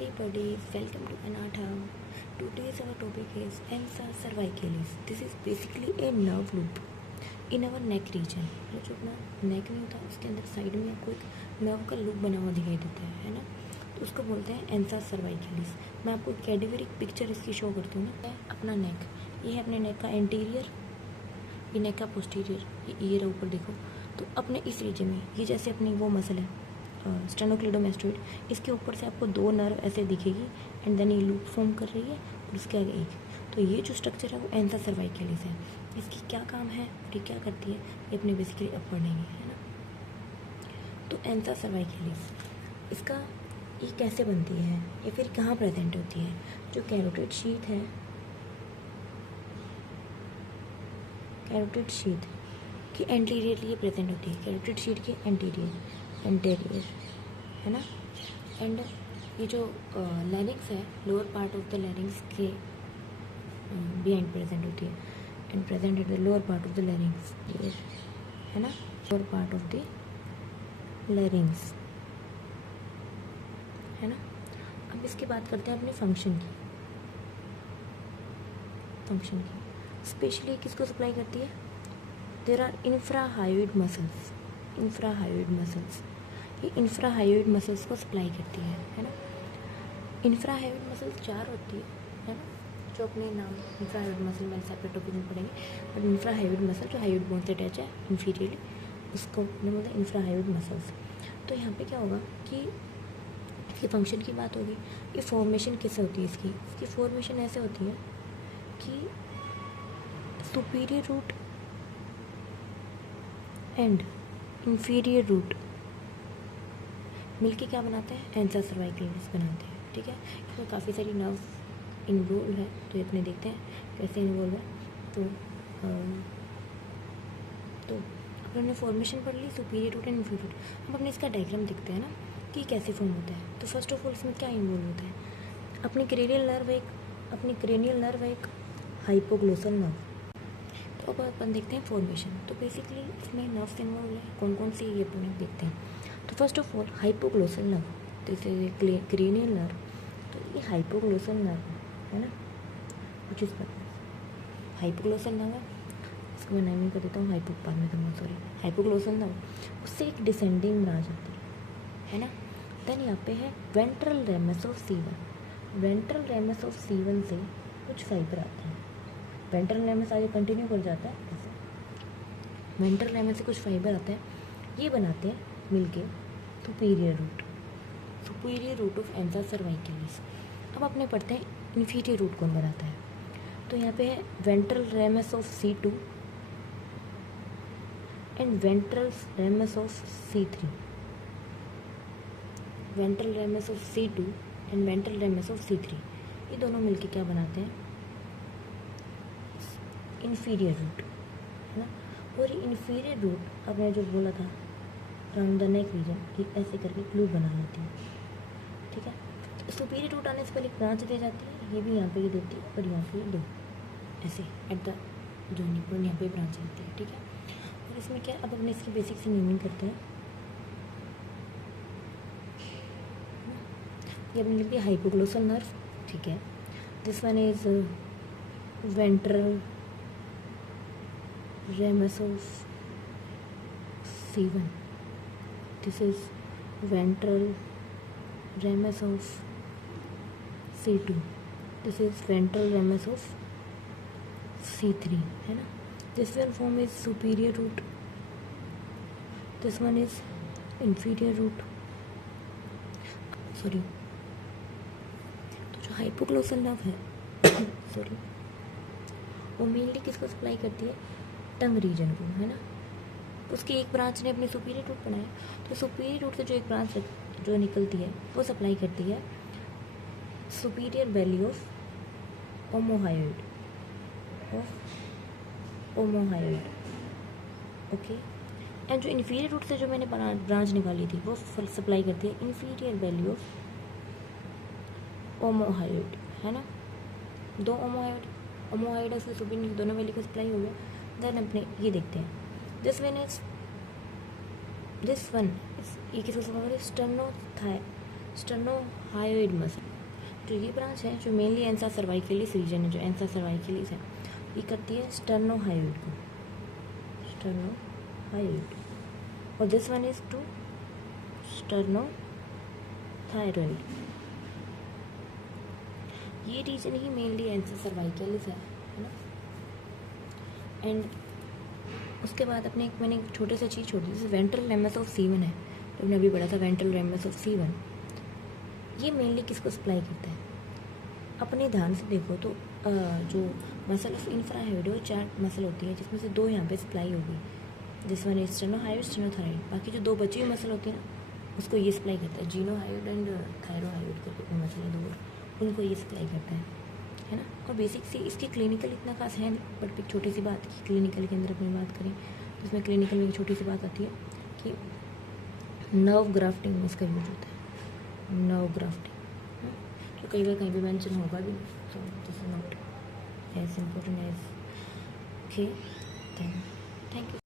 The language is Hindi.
Hey buddies, welcome to Anatha. Today's our topic is ansa cervicalis. This is basically a nerve loop in our neck region. जो अपना neck नहीं होता उसके अंदर साइड में आपको एक nerve का loop बना हुआ दिखाई देता है ना, तो उसको बोलते हैं ansa cervicalis. मैं आपको कैडेवरिक पिक्चर इसकी शो करती हूँ ना. अपना neck, ये है अपने neck का anterior, ये neck का posterior, ये रहा ऊपर देखो. तो अपने इस रीजन में ये जैसे अपनी वो मसल है स्टेनोक्लेडोमास्टोइड, इसके ऊपर से आपको दो नर्व ऐसे दिखेगी एंड देन ये लूप फॉर्म कर रही है और उसके आगे एक. तो ये जो स्ट्रक्चर है वो एंसा सर्वाइकलिस है. इसकी क्या काम है और ये क्या करती है ये अपने बेसिकली अब पढ़ेंगे, है ना. तो एंसा सर्वाइकलिस, इसका ये कैसे बनती है या फिर कहाँ प्रेजेंट होती है. जो कैरोटिड शीथ है, कैरोटिड शीथ की एंटीरियरली प्रेजेंट होती है. कैरोटिड शीथ की एंटीरियर है ना. एंड ये जो लैरिंग्स है, lower part of the larynx के बिहाइंड प्रेजेंट होती है and present at the lower part of the larynx, है ना. Lower part of the larynx, है ना. अब इसकी बात करते हैं अपने फंक्शन की. स्पेशली किसको सप्लाई करती है. There are infrahyoid muscles. ये इंफ्राहायोइड मसल्स को सप्लाई करती है ना. इंफ्राहायोइड मसल्स चार होती है ना, जो अपने नाम इंफ्राहायोइड मसल में सेपरेट टॉपिक में पढ़ेंगे. बट इंफ्राहायोइड मसल जो हायोइड बोन से अटैच है इंफीरियरली, उसको बोलते हैं इंफ्राहायोइड मसल्स. तो यहाँ पे क्या होगा कि इसके फंक्शन की बात होगी. ये फॉर्मेशन कैसे होती है इसकी फॉर्मेशन ऐसे होती है कि superior root and inferior root मिलके क्या बनाते हैं, एंसा सर्वाइकलिस बनाते हैं. ठीक है, इसमें काफ़ी सारी नर्व इन्वॉल्व है, तो ये अपने देखते हैं कैसे इन्वॉल्व है. तो अपने फॉर्मेशन पढ़ ली, superior root and inferior root. अब अपने इसका डायग्राम देखते हैं ना कि कैसे फॉर्म होता है. तो फर्स्ट ऑफ ऑल इसमें क्या इन्वॉल्व होता है. अपनी क्रेनियल नर्व एक हाइपोग्लोसल नर्व. तो अब अपन देखते हैं फॉर्मेशन. तो बेसिकली इसमें नर्व्स इन्वॉल्व है, कौन कौन सी ये अपन देखते हैं. तो first of all hypoglossal nerve, this is cranial nerve. तो ये हाइपोग्लोसल नर्व है ना, कुछ इस पर हाइपोग्लोसल नर्व है. इसको मैं नाम कर देता हूँ हाइपोग्लोसल नर्व. उससे एक डिसेंडिंग ब्रांच आती है ना. देन यहाँ पे है ventral ramus of C1. Ventral ramus of C1 से कुछ फाइबर आते हैं. वेंट्रल रेमस आगे कंटिन्यू कर जाता है ऐसे. वेंट्रल रेमस से कुछ फाइबर आते हैं, ये बनाते हैं मिलके सुपीरियर रूट ऑफ एंसा सर्वाइकलिस. अब अपने पढ़ते हैं इंफीरियर रूट कौन बनाता है. तो यहाँ पे है ventral ramus of C2 and ventral ramus of C3. Ventral ramus of C2 and ventral ramus of C3, ये दोनों मिलके क्या बनाते हैं, इंफीरियर रूट, है ना. और ये इंफीरियर रूट आपने जो बोला था राउंड द नेक रीजन, ये ऐसे करके लूप बना लेती है. ठीक है, सुपीरियर रूट आने से पहले एक ब्रांच दे जाती है, ये भी यहाँ पे ये देती है और यहाँ पे दो ऐसे एट द जॉइनिंग पॉइंट यहाँ पे ब्रांच देती है. ठीक है, और इसमें क्या, अब अपने इसकी बेसिक से नेमिंग करते हैं. ये अपने लिखती है हाइपोग्लोसल नर्व. ठीक है, this one is ventral ramus of C1. This is ventral ramus of C2. This is ventral ramus of C3, है ना. This one form is superior root. This one is inferior root. Sorry. तो जो हाइपोग्लोसल नर्व है सॉरी, वो मेनली किसको सप्लाई करती है, टंग रीजन को, है ना. उसकी एक ब्रांच ने अपने सुपीरियर रूट बनाया, तो सुपीरियर रूट से जो एक ब्रांच जो निकलती है वो सप्लाई करती है superior value of ओमोहायोइड. Okay. And जो इन्फीरियर रूट से जो मैंने ब्रांच निकाली थी वो सप्लाई करती है इन्फीरियर वैल्यू ऑफ ओमोहायोइड, है ना. दो ओमोहायोइड और सुपीरियर दोनों वैल्यू को सप्लाई हो गया. देन अपने ये देखते हैं, दिस वन ये किसको सप्लाई कर रही है, स्टर्नोहायोइड मसल, तो ये ब्रांच है जो मेनली एंसा सर्वाइकलिस रीजन है, जो एंसा सर्वाइकलिस है ये करती है स्टर्नोहायोइड को, स्टर्नोहायोइड, और दिस वन इज टू स्टर्नोथायरॉइड। ये रीजन ही मेनली एंसा सर्वाइकलिस है ना। एंड उसके बाद मैंने एक छोटे से चीज़ छोड़ी, जैसे वेंट्रल रेमस ऑफ सीवन है, तो हमने अभी पढ़ा था वेंट्रल रेमस ऑफ सीवन। ये मेनली किसको सप्लाई करता है? अपने ध्यान से देखो तो जो मसल ऑफ इंफ्राहायोइड 4 मसल होती है, जिसमें से 2 यहाँ पे सप्लाई होगी, जिस वन इज स्टेनोहायोइड स्टेनोथायरॉइड। बाकी जो 2 बची हुई मसल होती है ना, उसको ये सप्लाई करता है, जीनोहायोइड एंड थायरोहायोइड करके मसल है 2, उनको ये सप्लाई करता है ना। और बेसिक सी इसकी क्लिनिकल इतना खास है नहीं, बट एक छोटी सी बात की क्लिनिकल के अंदर अपनी बात करें तो इसमें क्लिनिकल में एक छोटी सी बात आती है कि नर्व ग्राफ्टिंग में इसका यूज होता है, नर्व ग्राफ्टिंग, तो कई बार कहीं भी मेंशन होगा भी, so this is not as important as. Okay, thank you.